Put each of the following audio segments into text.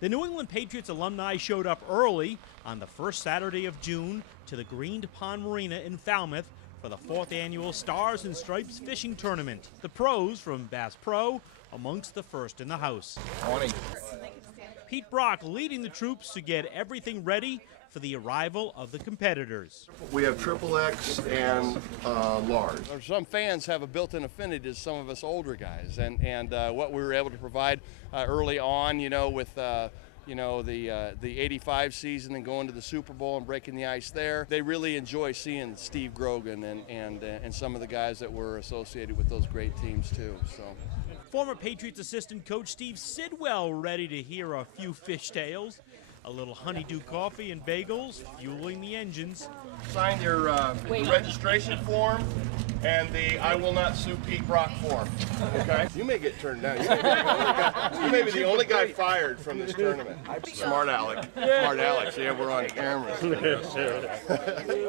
The New England Patriots alumni showed up early on the first Saturday of June to the greened Pond Marina in Falmouth for the 4th annual Stars and Stripes fishing tournament. The pros from Bass Pro amongst the first in the house. Morning. Pete Brock leading the troops to get everything ready for the arrival of the competitors. We have XXX and large. Some fans have a built-in affinity to some of us older guys, and what we were able to provide early on, with the 85 season and going to the Super Bowl and breaking the ice there. They really enjoy seeing Steve Grogan and some of the guys that were associated with those great teams too. So. Former Patriots assistant coach Steve Sidwell ready to hear a few fish tales. A little honeydew coffee and bagels fueling the engines. Sign your registration form and the I will not sue Pete Brock form. Okay? You may get turned down. You may be the only guy fired from this tournament. Smart Alec. Smart Alex. Yeah, we're on camera.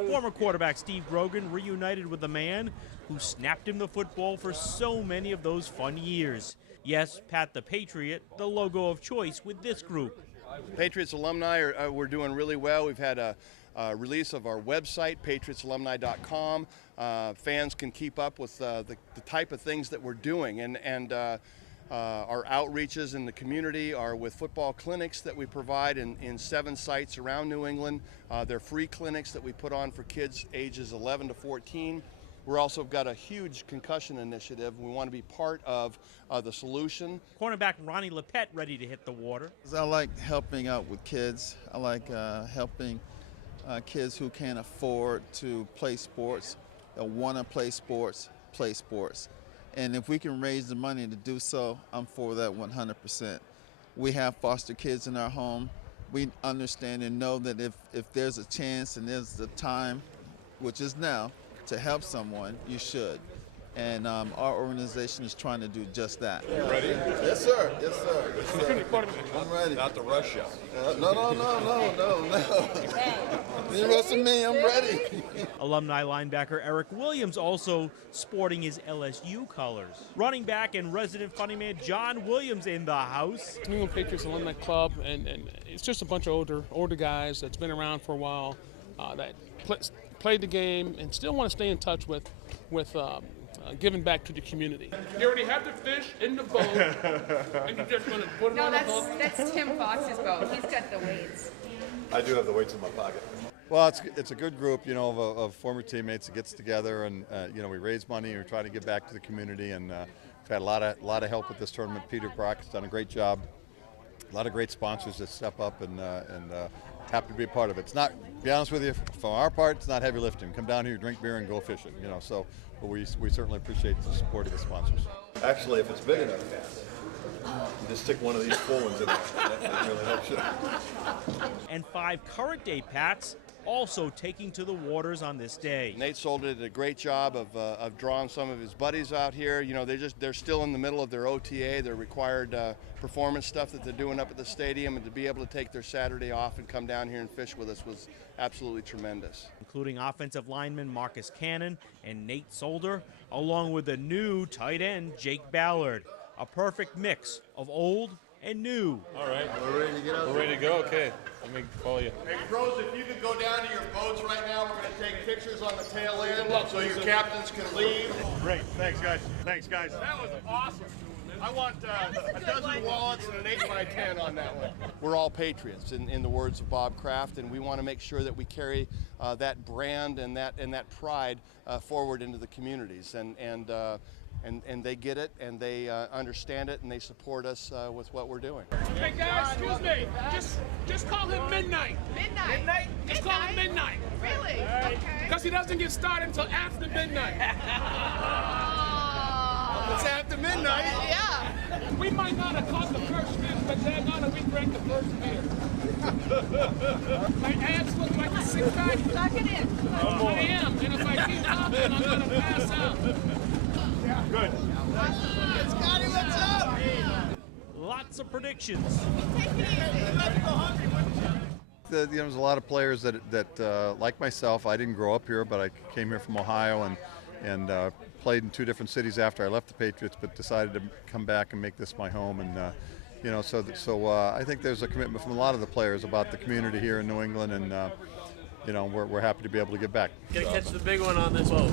Former quarterback Steve Grogan reunited with the man who snapped him the football for so many of those fun years. Yes, Pat the Patriot, the logo of choice with this group. Patriots Alumni we're doing really well. We've had a release of our website, patriotsalumni.com. Fans can keep up with the type of things that we're doing, and our outreaches in the community are with football clinics that we provide in 7 sites around New England. They're free clinics that we put on for kids ages 11 to 14. We're also got a huge concussion initiative. We want to be part of the solution. Cornerback Ronnie Lepet ready to hit the water. I like helping out with kids. I like helping kids who can't afford to play sports or want to play sports. And if we can raise the money to do so, I'm for that 100%. We have foster kids in our home. We understand and know that if there's a chance and there's the time, which is now, to help someone, you should. And our organization is trying to do just that. You ready? Yes, sir. Yes, sir. Yes, sir. I'm ready. Not the rush you. No. You rushing me, I'm ready. Alumni linebacker Eric Williams also sporting his LSU colors. Running back and resident funny man John Williams in the house. New England Patriots Alumni Club, and it's just a bunch of older guys that's been around for a while that played the game and still want to stay in touch with giving back to the community. You already have the fish in the boat, and you're just going to put it on the hook. That's Tim Fox's boat. He's got the weights. I do have the weights in my pocket. Well, it's a good group, of former teammates that gets together, and we raise money and we try to give back to the community, and we've had a lot of help with this tournament. Peter Brock has done a great job. A lot of great sponsors that step up and happy to be a part of it. It's not, to be honest with you, from our part, it's not heavy lifting. Come down here, drink beer, and go fishing. But we certainly appreciate the support of the sponsors. Actually, if it's big enough, you just stick one of these full ones in there. That really helps you. And 5 current day Pats also taking to the waters on this day. Nate Solder did a great job of drawing some of his buddies out here. They're still in the middle of their OTA, their required performance stuff that they're doing up at the stadium, and to be able to take their Saturday off and come down here and fish with us was absolutely tremendous. Including offensive lineman Marcus Cannon and Nate Solder, along with the new tight end Jake Ballard. A perfect mix of old and new. All right, We're ready to get out there. we're ready to go. Okay, let me call you. Hey, pros, if you could go down to your boats right now, we're going to take pictures on the tail end so your captains can leave. Great. Thanks, guys. That was awesome. I want a dozen wallets and an 8x10 on that one. We're all Patriots, in the words of Bob Kraft, and we want to make sure that we carry that brand and that pride forward into the communities. And they get it, and they understand it, and they support us with what we're doing. Hey guys, excuse me. Just call him Midnight. Midnight? Just call him Midnight. Really? Okay. Because he doesn't get started until after midnight. It's after midnight. Yeah. We might not have caught the first fish, but they're gonna we drank the first beer. My abs look like a six-pack. Suck it in. I am, and if I keep talking, I'm gonna pass out. Good. Scotty, what's up? Lots of predictions. Take it easy. There's a lot of players that like myself, I didn't grow up here, but I came here from Ohio and played in 2 different cities after I left the Patriots, but decided to come back and make this my home. And You know, so I think there's a commitment from a lot of the players about the community here in New England, and you know, we're happy to be able to give back. Gonna catch the big one on this boat.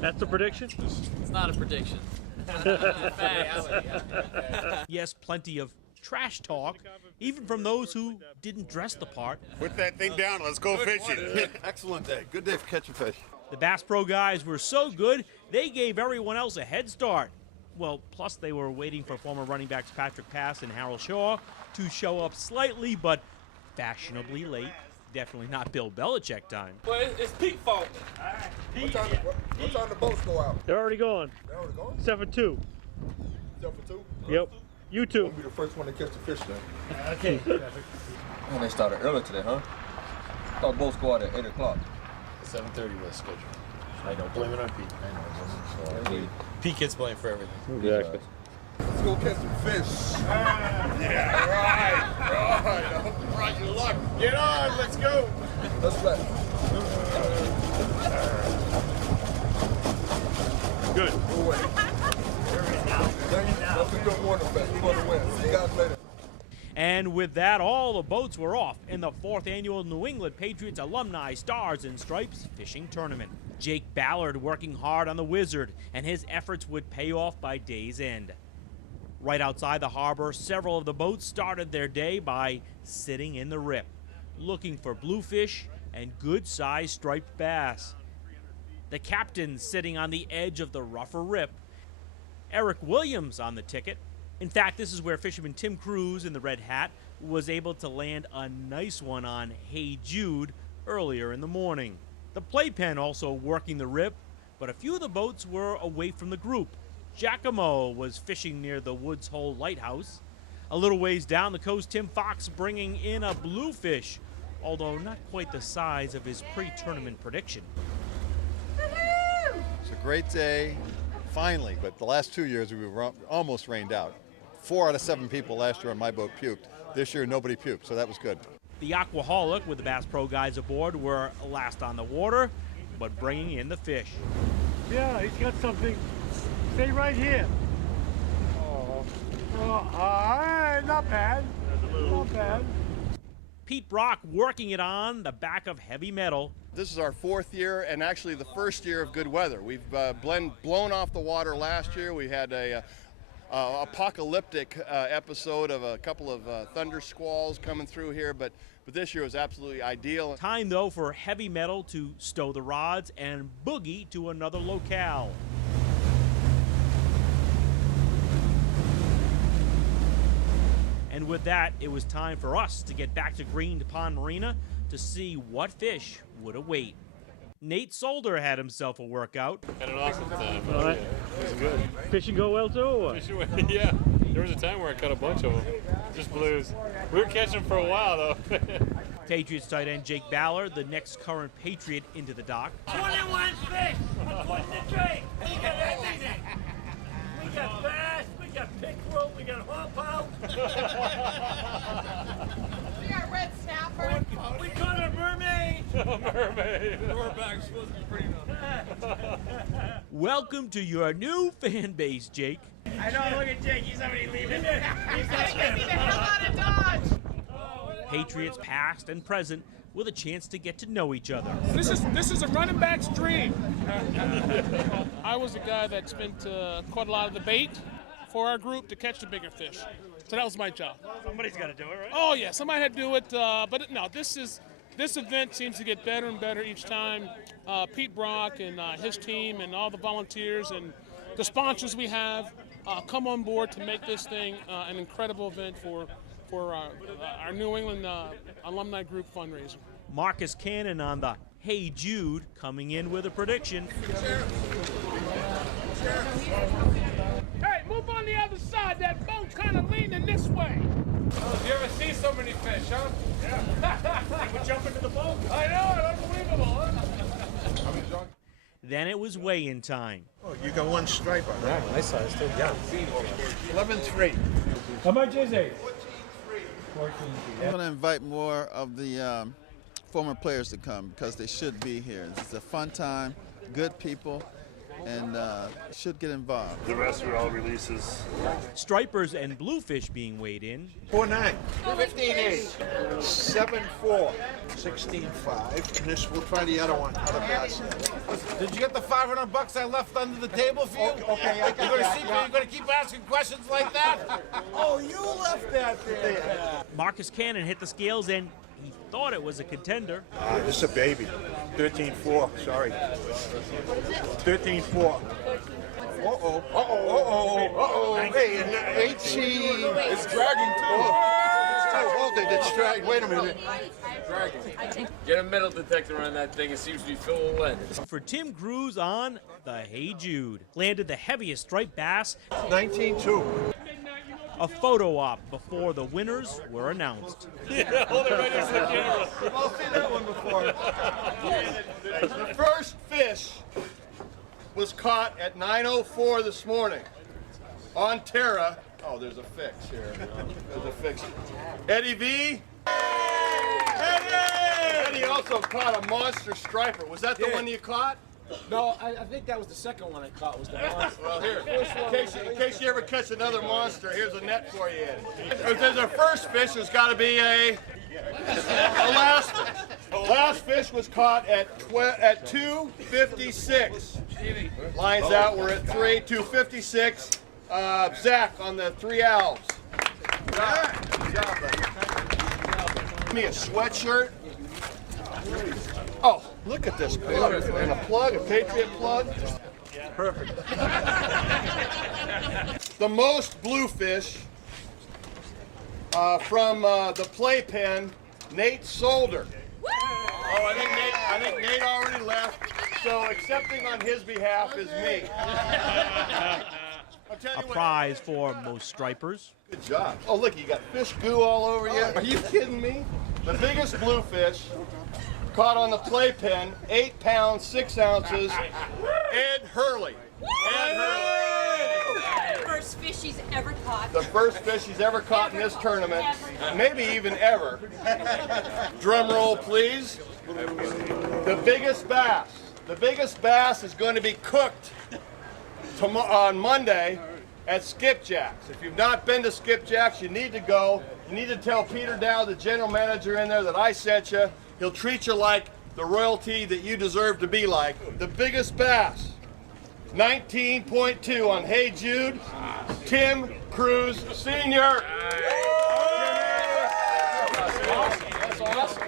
That's the prediction? It's not a prediction. Yes, plenty of trash talk, even from those who didn't dress the part. Put that thing down, let's go fishing. Excellent day. Good day for catching fish. The Bass Pro guys were so good, they gave everyone else a head start. Well, plus they were waiting for former running backs Patrick Pass and Harold Shaw to show up slightly, but fashionably late. Definitely not Bill Belichick time. Well, it's Pete fault. What time the boats go out? They're already gone. They're already gone? Except for 2. Except for 2? Yep. You 2. I'll be the first one to catch the fish then. Okay. And they started early today, huh? I thought boats go out at 8 o'clock. 7:30 was scheduled. I don't Blame it on Pete. I know. Pete gets blamed for everything. Exactly. Let's go catch some fish. Right, your luck. Get on, let's go. Let's let. Good. We'll wait. That's a good morning, Beth. We're going to win. See you guys later. And with that, all the boats were off in the 4th annual New England Patriots Alumni Stars and Stripes Fishing Tournament. Jake Ballard working hard on the Wizard, and his efforts would pay off by day's end. Right outside the harbor, several of the boats started their day by sitting in the rip, looking for bluefish and good-sized striped bass. The captain sitting on the edge of the rougher rip. Eric Williams on the ticket. In fact, this is where fisherman Tim Cruz in the red hat was able to land a nice one on Hey Jude earlier in the morning. The playpen also working the rip, but a few of the boats were away from the group. Giacomo was fishing near the Woods Hole Lighthouse. A little ways down the coast, Tim Fox bringing in a bluefish, although not quite the size of his pre-tournament prediction. It's a great day, finally, but the last 2 years we were almost rained out. 4 out of 7 people last year on my boat puked. This year nobody puked, so that was good. The Aquaholic with the Bass Pro guys aboard were last on the water, but bringing in the fish. Yeah, he's got something. Stay right here. Not bad. Not bad. Pete Brock working it on the back of heavy metal. This is our 4th year and actually the first year of good weather. We've blown off the water last year. We had a apocalyptic episode of a couple of thunder squalls coming through here, but this year was absolutely ideal. Time though for heavy metal to stow the rods and boogie to another locale. And with that, it was time for us to get back to Green Pond Marina to see what fish would await. Nate Solder had himself a workout. Had an awesome time. All right. It was good. Fishing go well too, or what? Fishing, yeah. There was a time where I caught a bunch of them. Just blues. We were catching them for a while, though. Patriots tight end Jake Ballard, the next current Patriot, into the dock. 21 fish! What's the drink? We got everything! We got bass, we got pickerel, we got hawpout. We got red snapper. We caught a mermaid! A mermaid. Your bag's supposed to be pretty enough. Welcome to your new fan base, Jake. I know, look at Jake, he's already leaving. He's Get me the hell out of Dodge. Patriots past and present with a chance to get to know each other. This is a running back's dream. I was the guy that caught a lot of the bait for our group to catch the bigger fish. So that was my job. Somebody's got to do it, right? Oh yeah, somebody had to do it. But no, this event seems to get better and better each time. Pete Brock and his team and all the volunteers and the sponsors we have come on board to make this thing an incredible event for our New England alumni group fundraiser. Marcus Cannon on the Hey Jude coming in with a prediction. Hey, move on the other side. That boat's kind of leaning this way. You ever see so many fish, huh? Yeah. We jump into the boat. I know, unbelievable, huh? Then it was weigh-in time. Oh, you got one stripe on that. Yeah, nice size, too. Yeah. 11-3. How much is it? 14. I'm going to invite more of the former players to come because they should be here. It's a fun time, good people, and should get involved. The rest are all releases. Stripers and bluefish being weighed in. 4'9", 15'8", 7'4", 16'5", and this, we'll try the other one, other bass. Did you get the $500 I left under the table for you? Okay, I got You're gonna keep asking questions like that? Oh, you left that there. Marcus Cannon hit the scales and he thought it was a contender. This is a baby. 13.4, sorry. 13.4. Uh-oh, uh-oh, uh-oh, uh-oh. Hey, 18. It's dragging too. Hold it, it's dragging. Wait a minute. Dragging. Get a metal detector on that thing. It seems to be full of lead. For Tim Cruz on the Hey Jude. Landed the heaviest striped bass. 19.2. A photo op before the winners were announced. Yeah, hold it right next to the camera. We've all seen that one before. The first fish was caught at 9:04 this morning on Terra. Oh, there's a fix here. There's a fix. Eddie V. Eddie also caught a monster striper. Was that the one you caught? No, I think that was the second one I caught. Was the monster. Well, here, in case you ever catch another monster, here's a net for you. If there's a first fish, there's got to be a last fish. Last fish was caught at 2:56. Lines out, we're at 3, 2:56. Zach on the 3 Owls. Good job, buddy. Give me a sweatshirt. Oh, look at this plug. And a plug, a Patriot plug. Perfect. The most bluefish from the playpen, Nate Solder. Oh, I think Nate already left. So accepting on his behalf is me. I'll tell you A prize for most stripers. Good job. Oh, look, you got fish goo all over you. Are you kidding me? The biggest bluefish caught on the playpen, 8 pounds, 6 ounces, Ed Hurley. Ed Hurley. First fish he's ever caught. The first fish he's ever caught in this tournament, maybe even ever. Drum roll, please. The biggest bass. The biggest bass is going to be cooked on Monday at Skipjack's. If you've not been to Skipjack's, you need to go. You need to tell Peter Dow, the general manager in there, that I sent you. He'll treat you like the royalty that you deserve to be like. The biggest bass, 19.2 on Hey Jude, Tim Cruz Sr. That's awesome.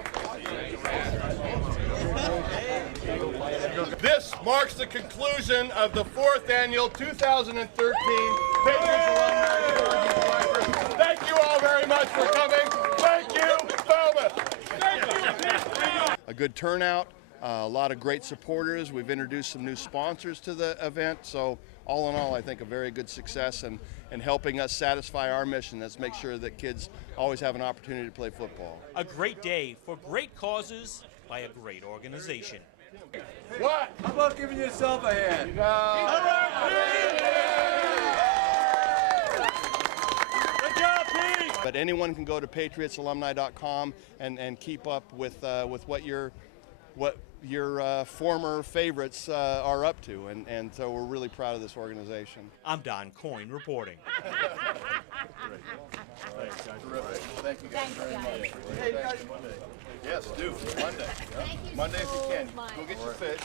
This marks the conclusion of the 4th annual 2013 Patriots Alumni. Thank you all very much for coming. Thank you, Falmouth. A good turnout, a lot of great supporters. We've introduced some new sponsors to the event. So all in all, I think a very good success and helping us satisfy our mission. That's make sure that kids always have an opportunity to play football. A great day for great causes by a great organization. What? How about giving yourself a hand? Good job, Pete! But anyone can go to patriotsalumni.com and keep up with what your former favorites are up to, and so we're really proud of this organization. I'm Don Coyne reporting. Thanks, guys. Terrific. Thank you guys very much. Hey, guys. Yes, do. Monday. Monday if you can. Go get your fish.